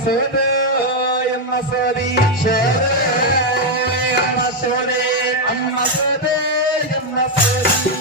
సోదే అమ్మ సోది అమ్మ సోదే అమ్మ సోదే అమ్మ సోది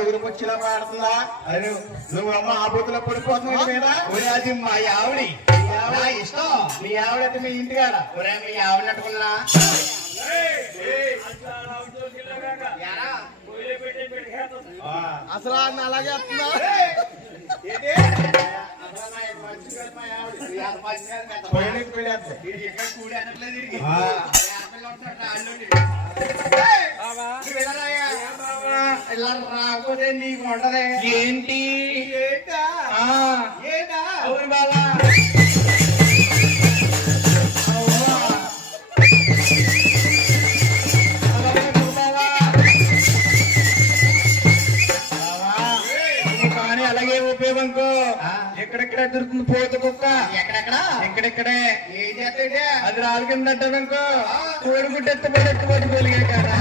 ఉగురుకొచ్చిలా పాడుతుందా అని నువ్వు అమ్మ ఆబూతులో పడిపోతున్నావు మీద అది మా ఆవిడి నా ఇష్టం మీ ఆవిడైతే మీ ఇంటికాడ ఒరే మీ ఆవిడ అట్టుకున్నా అసలు అలాగే ఇలా రాకపోతే నీకు ఉంటదే ఏంటి అవును బాబా కానీ అలాగే ఉపయోగంకో ఎక్కడెక్కడ దొరుకుతుంది పోత కుక్క ఎక్కడెక్కడే ఏం చేస్తే అది రాళ్ళ కింద అంటానుకో కోడిగుడ్డ ఎత్తబడి వెలిగే కదా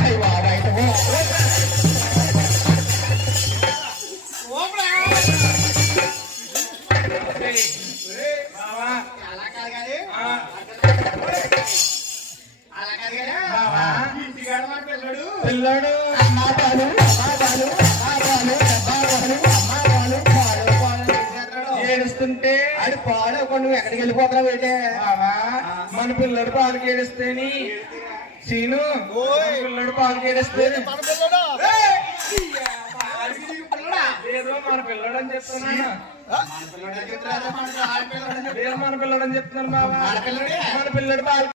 పిల్లడు ఏడుస్తుంటే అది పాడకుండా నువ్వు ఎక్కడికి వెళ్ళిపోతావు అయితే మన పిల్లడు పాలు ఏడుస్తేని సీను పిల్లడు పాలు ఏడుస్తేని ఏదో మన పిల్లడు అని చెప్తున్నాను మన పిల్లడు అని చెప్తున్నాను బాబా మన పిల్లడు పాలు